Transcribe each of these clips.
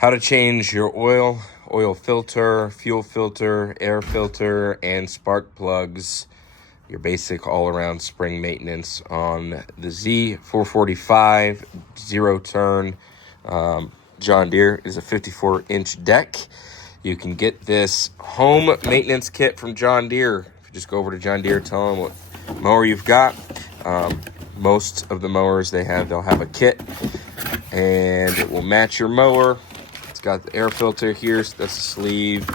How to change your oil filter, fuel filter, air filter, and spark plugs. Your basic all-around spring maintenance on the Z445 zero-turn John Deere. Is a 54-inch deck. You can get this home maintenance kit from John Deere. If you just go over to John Deere, tell them what mower you've got. Most of the mowers they'll have a kit, and it will match your mower. It's got the air filter here, so that's the sleeve,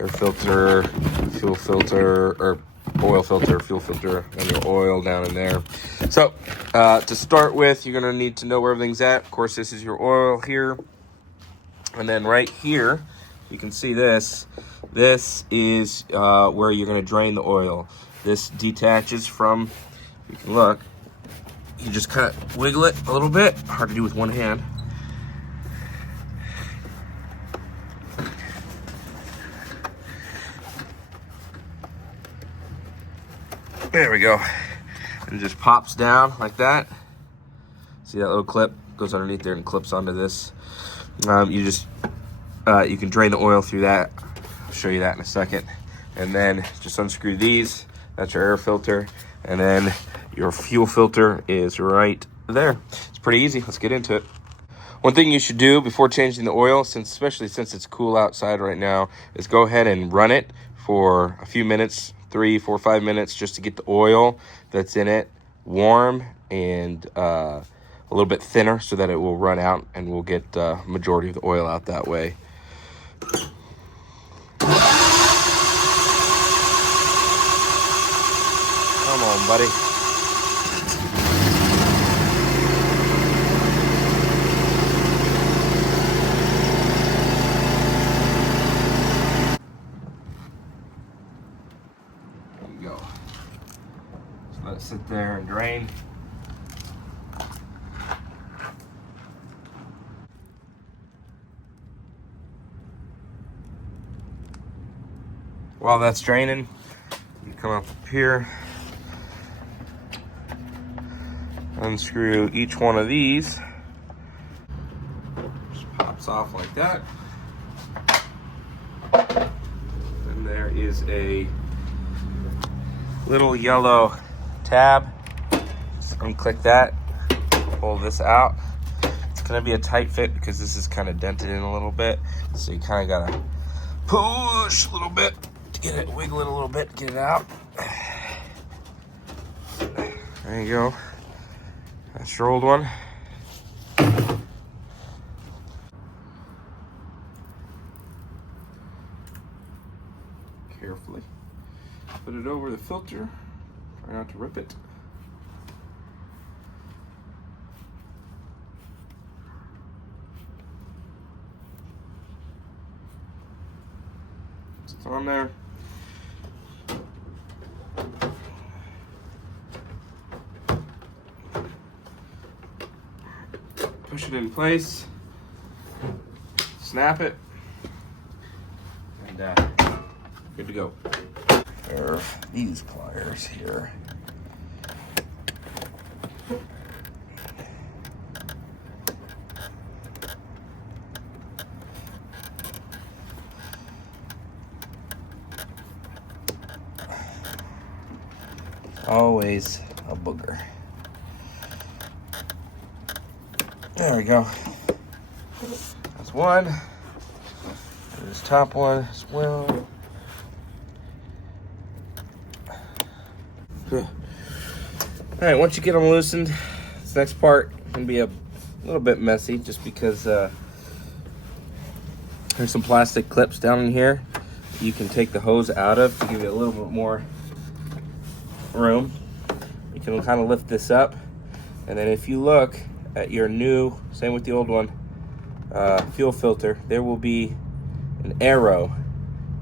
air filter, fuel filter, or oil filter, fuel filter, and your oil down in there. So to start with, you're going to need to know where everything's at. Of course, this is your oil here. And then right here, you can see this. This is where you're going to drain the oil. This detaches from, you can look, you just kind of wiggle it a little bit. Hard to do with one hand. There we go. And it just pops down like that. See that little clip? Goes underneath there and clips onto this. You can drain the oil through that. I'll show you that in a second. And then just unscrew these. That's your air filter. And then your fuel filter is right there. It's pretty easy. Let's get into it. One thing you should do before changing the oil, especially since it's cool outside right now, is go ahead and run it for a few minutes, 3, 4, 5 minutes, just to get the oil that's in it warm and a little bit thinner so that it will run out and we'll get majority of the oil out that way. Come on, buddy. Go. Just let it sit there and drain. While that's draining, you come up here, unscrew each one of these. Just pops off like that. And there is a little yellow tab. Just unclick that, pull this out. It's gonna be a tight fit because this is kind of dented in a little bit, so you kind of gotta push a little bit to get it, wiggle it a little bit to get it out. There you go. That's your old one. Carefully put it over the filter. Try not to rip it. It's on there. Push it in place. Snap it. And good to go. There are these pliers here. Always a booger. There we go. That's one. This top one as well. All right, once you get them loosened, this next part can be a little bit messy just because there's some plastic clips down in here you can take the hose out of to give you a little bit more room. You can kind of lift this up, and then if you look at your new, same with the old one, fuel filter, there will be an arrow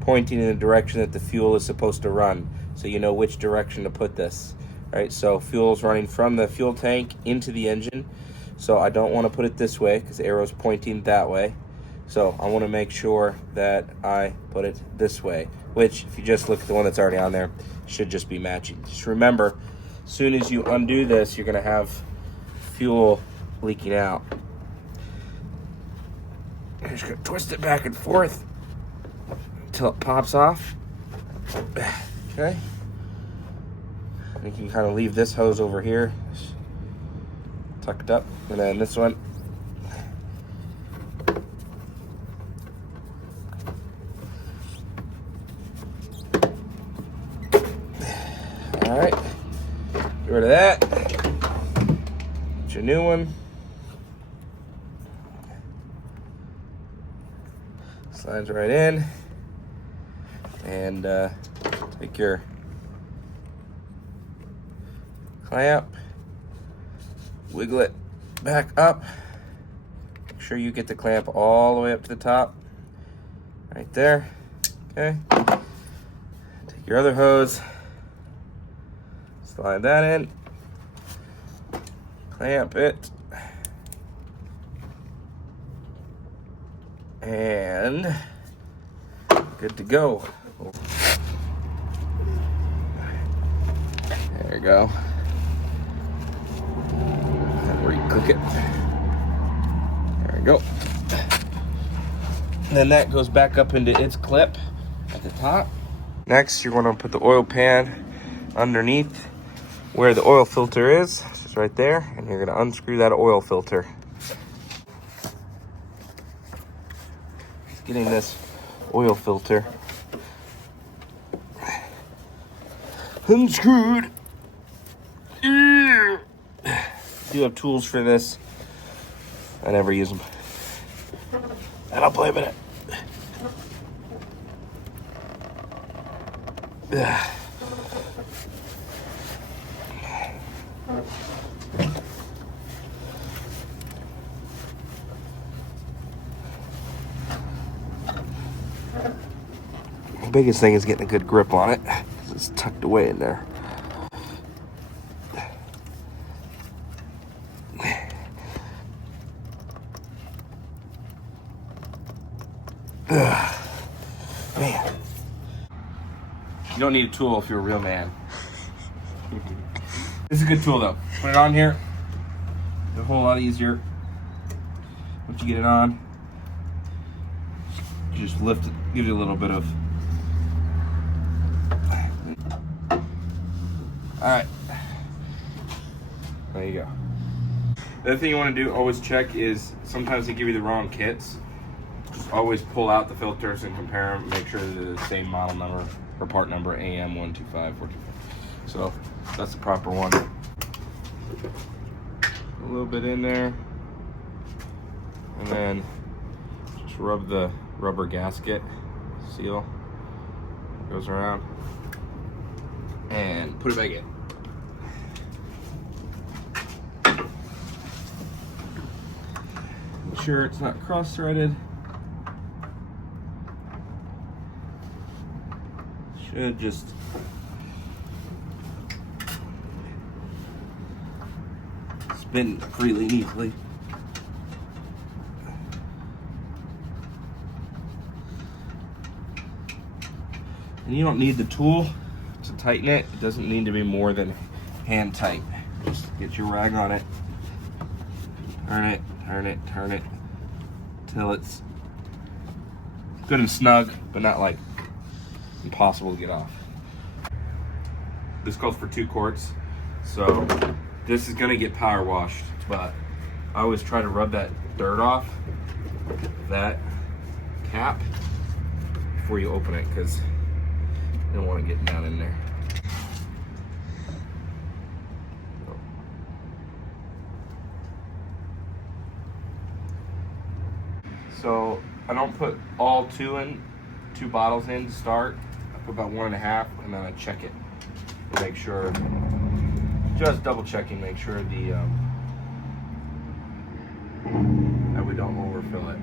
pointing in the direction that the fuel is supposed to run, so you know which direction to put this. Right, so fuel's running from the fuel tank into the engine, so I don't want to put it this way because the arrow's pointing that way. So I want to make sure that I put it this way, which if you just look at the one that's already on there, should just be matching. Just remember, as soon as you undo this, you're going to have fuel leaking out. I'm just gonna twist it back and forth until it pops off. Okay. You can kind of leave this hose over here, tucked up, and then this one. All right, get rid of that. Get your new one. Slides right in, and take your clamp, wiggle it back up. Make sure you get the clamp all the way up to the top, right there. Okay. Take your other hose, slide that in, clamp it, and good to go. There you go. That's where you cook it. There we go. And then that goes back up into its clip at the top. Next, you're going to put the oil pan underneath where the oil filter is. It's right there, and you're going to unscrew that oil filter. Getting this oil filter unscrewed. I do have tools for this. I never use them. And I'll play a minute. The biggest thing is getting a good grip on it. It's tucked away in there. Man. You don't need a tool if you're a real man. This is a good tool though. Put it on here. It's a whole lot easier. Once you get it on, you just lift it, gives you a little bit of. Alright. There you go. The other thing you want to do, always check, is sometimes they give you the wrong kits. Just always pull out the filters and compare them, make sure they're the same model number or part number, AM125425. So that's the proper one. A little bit in there, and then just rub the rubber gasket seal. Goes around and put it back in. Make sure it's not cross-threaded. Should just spin freely and easily. And you don't need the tool to tighten it. It doesn't need to be more than hand tight. Just get your rag on it. Turn it, turn it, turn it till it's good and snug, but not like impossible to get off. This calls for 2 quarts, so this is gonna get power washed, but I always try to rub that dirt off that cap before you open it, because you don't want to get down in there. So I don't put all 2 bottles in to start. I put about 1.5, and then I check it to make sure, just double checking, make sure the that we don't overfill it.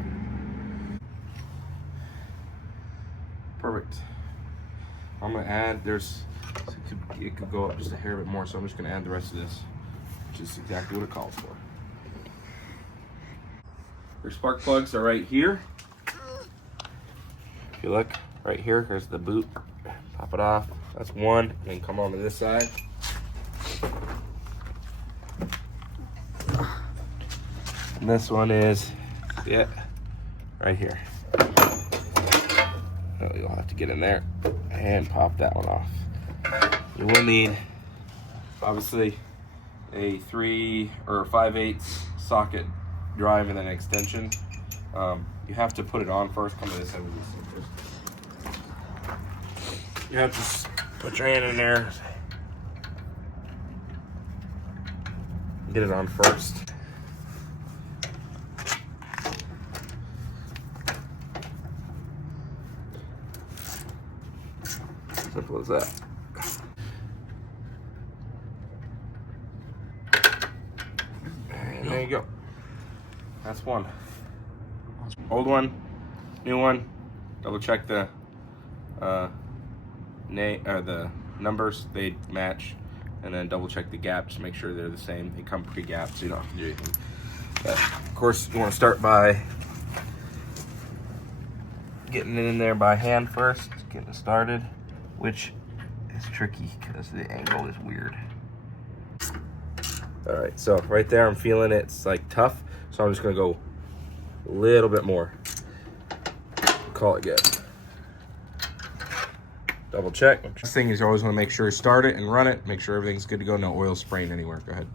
Perfect. I'm gonna add, it could go up just a hair bit more, so I'm just gonna add the rest of this, which is exactly what it calls for. Your spark plugs are right here. If you look right here, here's the boot. Pop it off. That's one. And then come on to this side. And this one is, yeah, right here. So you'll have to get in there and pop that one off. You will need, obviously, a 3 or 5/8 socket drive and then extension. You have to put it on first. Come to this end of this thing first. You have to just put your hand in there, get it on first. Simple as that. And there you go. That's one. Old one, new one. Double check the the numbers, they match, and then double check the gaps, make sure they're the same. They come pre-gapped, so you don't have to do anything. But of course, you want to start by getting it in there by hand first, getting it started, which is tricky because the angle is weird. All right, so right there, I'm feeling it's like tough, so I'm just gonna go a little bit more. Call it good. Double check. This thing is, you always want to make sure you start it and run it. Make sure everything's good to go. No oil spraying anywhere. Go ahead.